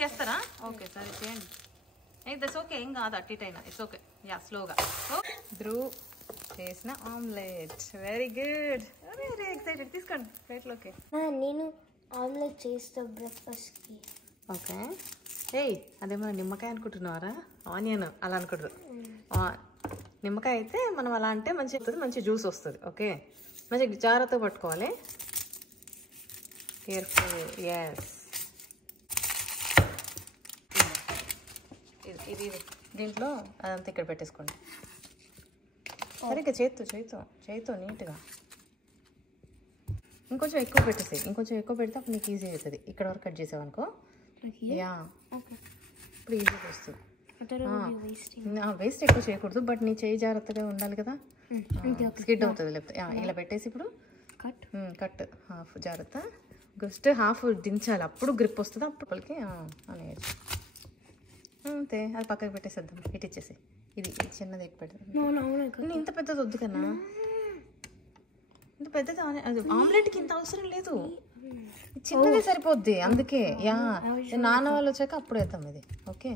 చేస్తారా? ఓకే సరే చేయండి. దట్స్ ఓకే, ఏం కాదు, అట్ ఇట్ అయినా ఇట్స్ ఓకే. యా స్లోగా. ధ్రువ్ చేసిన omelette, very good, very excited. తీసుకోండి ప్లేట్లోకి. నేను ఆమ్లెట్ చేస్తా బ్రేక్ఫాస్ట్కి. ఓకే. ఏయ్ అదేమో నిమ్మకాయ అనుకుంటున్నారా? ఆనియన్ అలా అనుకుంటారు. నిమ్మకాయ అయితే మనం అలా అంటే మంచి జ్యూస్ వస్తుంది. ఓకే, మంచి జాగ్రత్తగా పట్టుకోవాలి. కేర్ఫుల్. ఎస్, ఇది దీంట్లో అదంతా ఇక్కడ పెట్టేసుకోండి. సరిగ్గా చేతితో నీట్గా. ఇంకొంచెం ఎక్కువ పెట్టేసి, ఇంకొంచెం ఎక్కువ పెడితే అప్పుడు నీకు ఈజీ అవుతుంది. ఇక్కడ వరకు కట్ చేసావనుకో, యా ఇప్పుడు ఈజీగా వస్తుంది. వేస్ట్ ఎక్కువ చేయకూడదు, బట్ నీ చేయి జాగ్రత్తగా ఉండాలి కదా, స్కిడ్ అవుతుంది లేకపోతే. ఇలా పెట్టేసి ఇప్పుడు కట్ హాఫ్ జాగ్రత్త, జస్ట్ హాఫ్ దించాలి, అప్పుడు గ్రిప్ వస్తుంది. అప్పటికి అనేది అంతే. అది పక్కకి పెట్టేసేద్దాం. ఇటు ఇచ్చేసి ఇది చిన్నది ఎక్కి పెడతాం. ఇంత పెద్దది వద్దు కన్నా, ఇంత పెద్దది ఆమ్లెట్కి ఇంత అవసరం లేదు, చిన్నదే సరిపోద్ది. అందుకే నాన్న వాళ్ళు వచ్చాక అప్పుడు వేద్దాం ఇది. ఓకే,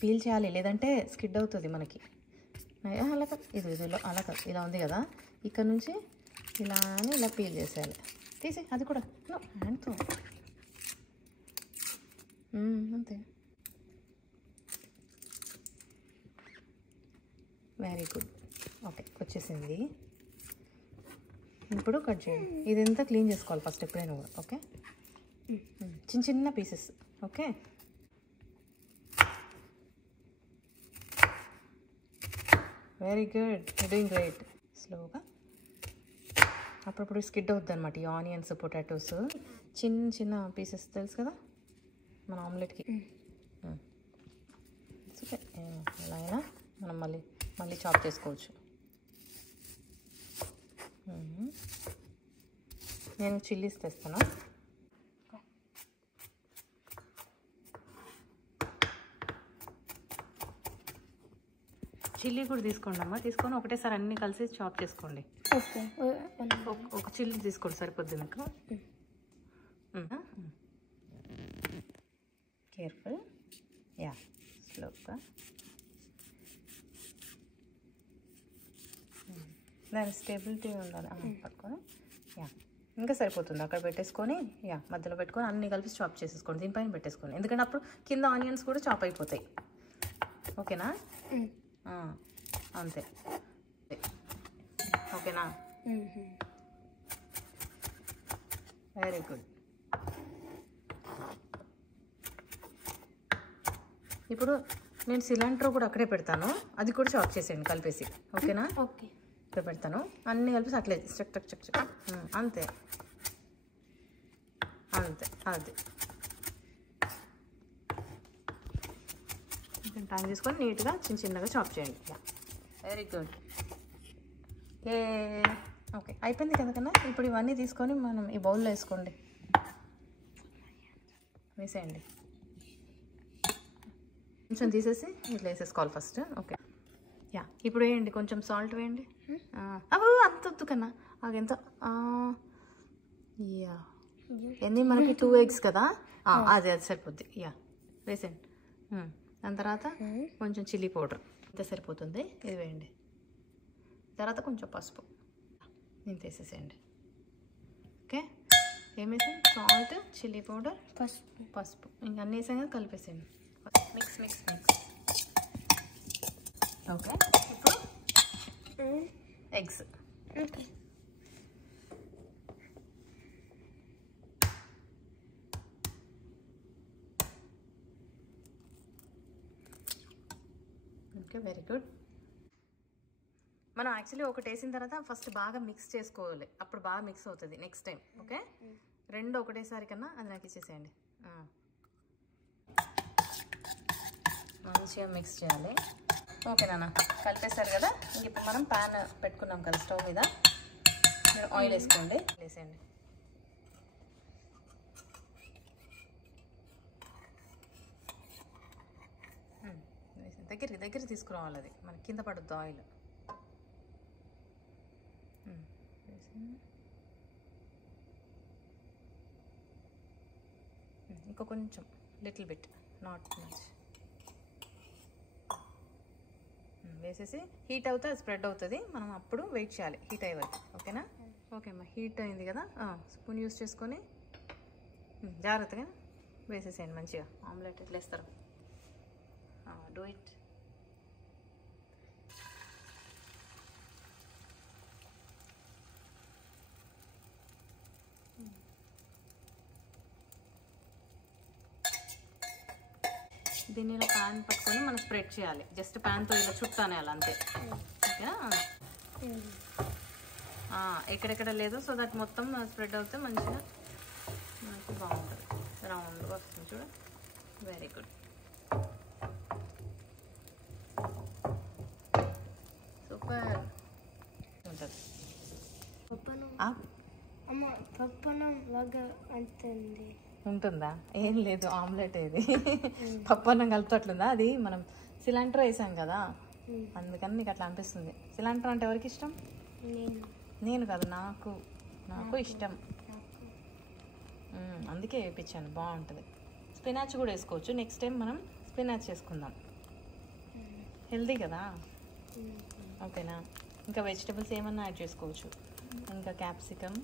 పీల్ చేయాలి, లేదంటే స్కిడ్ అవుతుంది మనకి. అలా కాదు, ఇది అలా కాదు, ఇలా ఉంది కదా, ఇక్కడ నుంచి ఇలా అని ఇలా పీల్ చేసేయాలి. తీసి అది కూడా హ్యాండ్తో అంతే. Very good. ఓకే, వచ్చేసింది. ఇప్పుడు కట్ చేయండి. ఇదంతా క్లీన్ చేసుకోవాలి ఫస్ట్ ఎప్పుడైనా కూడా. ఓకే, చిన్న pieces. Okay, very good, you doing great. స్లోగా అప్పుడప్పుడు స్కిడ్ అవుద్ది అనమాట. ఈ ఆనియన్స్, పొటాటోస్ చిన్న పీసెస్ తెలుసు కదా మన ఆమ్లెట్కి. ఓకే, ఎలా అయినా మనం మళ్ళీ చాప్ చేసుకోవచ్చు. నేను చిల్లీస్ తెస్తాను. చిల్లీ కూడా తీసుకోండి అమ్మా. తీసుకొని ఒకటేసారి అన్నీ కలిసి చాప్ చేసుకోండి. ఒక చిల్లీ తీసుకోండి, సరిపోద్ది మీకు. కేర్ఫుల్. యా స్లోగా. దాని స్టెబిలిటీ ఉండాలి. పట్టుకొని ఇంకా సరిపోతుంది. అక్కడ పెట్టేసుకొని మధ్యలో పెట్టుకొని అన్నీ కలిపి చాప్ చేసేసుకోండి. దీనిపైన పెట్టేసుకోండి, ఎందుకంటే అప్పుడు కింద ఆనియన్స్ కూడా చాప్ అయిపోతాయి. ఓకేనా? అంతే. ఓకేనా? Very good. ఇప్పుడు నేను సిలిండర్ కూడా అక్కడే పెడతాను, అది కూడా చాప్ చేసేయండి కలిపేసి. ఓకేనా? ఓకే, ఇక్కడ పెడతాను, అన్నీ కలిపి అట్లే చక్. అంతే అది. టైం తీసుకొని నీట్గా చిన్నగా చాప్ చేయండి. Very good. ఓకే, అయిపోయింది కదా కన్నా. ఇప్పుడు ఇవన్నీ తీసుకొని మనం ఈ బౌల్లో వేసుకోండి, వేసేయండి. కొంచెం తీసేసి ఇట్లా వేసేసుకోవాలి ఫస్ట్. ఓకే, ఇప్పుడు వేయండి, కొంచెం సాల్ట్ వేయండి. అంత వద్దు కన్నా, ఎంత ఎన్ని మనకి 2 eggs కదా, అది సరిపోద్ది. వేసేయండి. దాని తర్వాత కొంచెం చిల్లీ పౌడర్, ఇంత సరిపోతుంది. ఇది వేయండి. తర్వాత కొంచెం పసుపు, ఇంత వేసేసేయండి. ఓకే, ఏమేసాం? సాల్ట్, చిల్లీ పౌడర్, పసుపు ఇంకా అన్నీ వేసాం కదా, కలిపేసేయండి. మిక్స్. ఓకే, ఇప్పుడు ఎగ్స్. Okay, very good. మనం యాక్చువల్లీ ఒకటి వేసిన తర్వాత ఫస్ట్ బాగా మిక్స్ చేసుకోవాలి, అప్పుడు బాగా మిక్స్ అవుతుంది నెక్స్ట్ టైం. ఓకే, రెండు ఒకటేసారి కన్నా అది నాకు ఇచ్చేసేయండి. మంచిగా మిక్స్ చేయాలి. ఓకే నాన్న, కలిపేశారు కదా. ఇంక ఇప్పుడు మనం ప్యాన్ పెట్టుకున్నాం కదా స్టవ్ మీద, మీరు ఆయిల్ వేసుకోండి, వేసేయండి. దగ్గర తీసుకురావాలి, అది మనకి కింద పడుద్ది ఆయిల్. ఇంకా కొంచెం లిటిల్ బిట్ నాట్ మచ్. వేసేసి హీట్ అవుతే అది స్ప్రెడ్ అవుతుంది, మనం అప్పుడు వెయిట్ చేయాలి హీట్ అయ్యే వరకు. ఓకేనా? ఓకే అమ్మా, హీట్ అయింది కదా, స్పూన్ యూస్ చేసుకొని జాగ్రత్తగా వేసేసేయండి. మంచిగా ఆమ్లెట్ ఎట్లా వేస్తారు, డూ ఇట్. దీన్ని ఇలా ప్యాన్ పట్టుకొని మనం స్ప్రెడ్ చేయాలి. జస్ట్ ప్యాన్తో ఇలా చుట్టానే అలా అంతే. ఓకేనా? ఎక్కడెక్కడ లేదు, సో దట్ మొత్తం స్ప్రెడ్ అవుతే మంచిగా మనకి బాగుంటుంది, రౌండ్గా వస్తుంది. చూడు, వెరీ గుడ్, సూపర్ ఉంటుంది. పప్పనం లాగా అంటుంది. ఉంటుందా? ఏం లేదు, ఆమ్లెట్ ఇది. పప్పు అన్నం కలుపుతట్లుందా? అది మనం సిలాంట్రో వేసాం కదా, అందుకని నీకు అట్లా అనిపిస్తుంది. సిలాంట్రో అంటే ఎవరికి ఇష్టం? నేను కాదు, నాకు ఇష్టం, అందుకే వేయించాను. బాగుంటుంది. స్పినాచ్ కూడా వేసుకోవచ్చు. నెక్స్ట్ టైం మనం స్పినాచ్ చేసుకుందాం, హెల్దీ కదా. ఓకేనా? ఇంకా వెజిటబుల్స్ ఏమన్నా యాడ్ చేసుకోవచ్చు, ఇంకా క్యాప్సికమ్.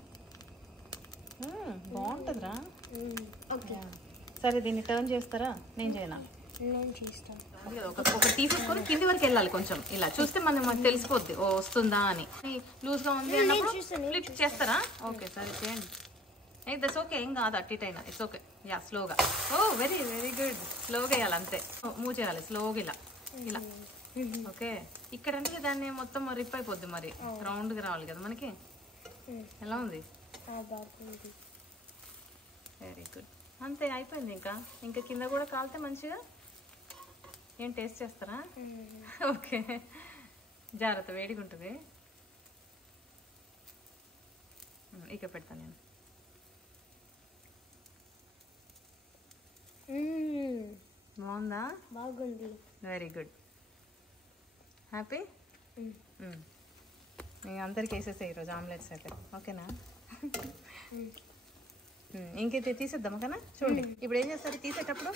బాగుంటుందిరా. సరే, దీన్ని టర్న్ చేస్తారా? నేను చేయనా? నేను చేస్తాను. ఒక టీ తీసుకొని కింది వరకు వెళ్ళాలి కొంచెం, ఇలా చూస్తే మనకు తెలిసిపోద్ది ఓ వస్తుందా అని. లూజ్గా ఉంది అన్నప్పుడు ఫ్లిప్ చేస్తారా? ఓకే, సరే చేయండి. దట్స్ ఓకే, ఏం కాదు, అట్ ఇట్ అయినా ఇట్స్ ఓకే. యా, స్లోగా. ఓ వెరీ వెరీ గుడ్. స్లోగా వేయాలి అంతే, మూవ్ చేయాలి స్లోగా, ఇలా ఇలా. ఓకే, ఇక్కడంటే దాన్ని మొత్తం రిప్ అయిపోద్ది, మరి రౌండ్గా రావాలి కదా మనకి. ఎలా ఉంది? Very good. అంతే, అయిపోయింది. ఇంకా కింద కూడా కాలితే మంచిగా. ఏం టేస్ట్ చేస్తారా? ఓకే, జాగ్రత్త, వేడిగా ఉంటుంది. ఇక పెడతాను నేను. బాగుందా? బాగుంది. Very good. హ్యాపీ? అందరికి వేసేసే ఈరోజు ఆమ్లెట్స్ అయితే. ఓకేనా? ఇంకైతే తీసేద్దాం. ఓకేనా? చూడండి, ఇప్పుడు ఏం చేస్తారు, తీసేటప్పుడు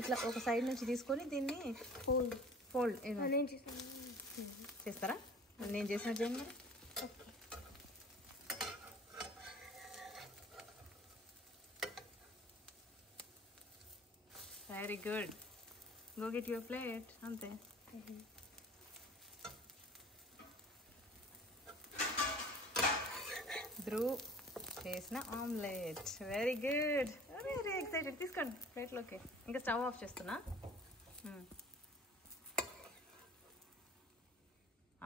ఇట్లా ఒక సైడ్ నుంచి తీసుకొని దీన్ని ఫోల్డ్ చేస్తారా? నేను చేసినట్టు చేయండి మరి. Very good. Go get your plate. అంతే. ధ్రువ్ చేసిన omelette. Very good, very excited. తీసుకోండి ప్లేట్లోకి. ఇంకా స్టవ్ ఆఫ్ చేస్తున్నా.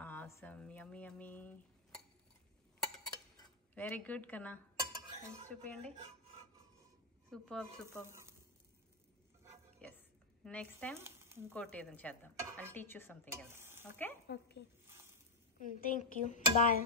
Awesome, yummy yummy. Very good కన్నా. చూపించండి. Super super. Yes, next time ఇంకోటి ఏదైనా చేద్దాం. I'll teach you something else. Okay? Okay, thank you. Bye.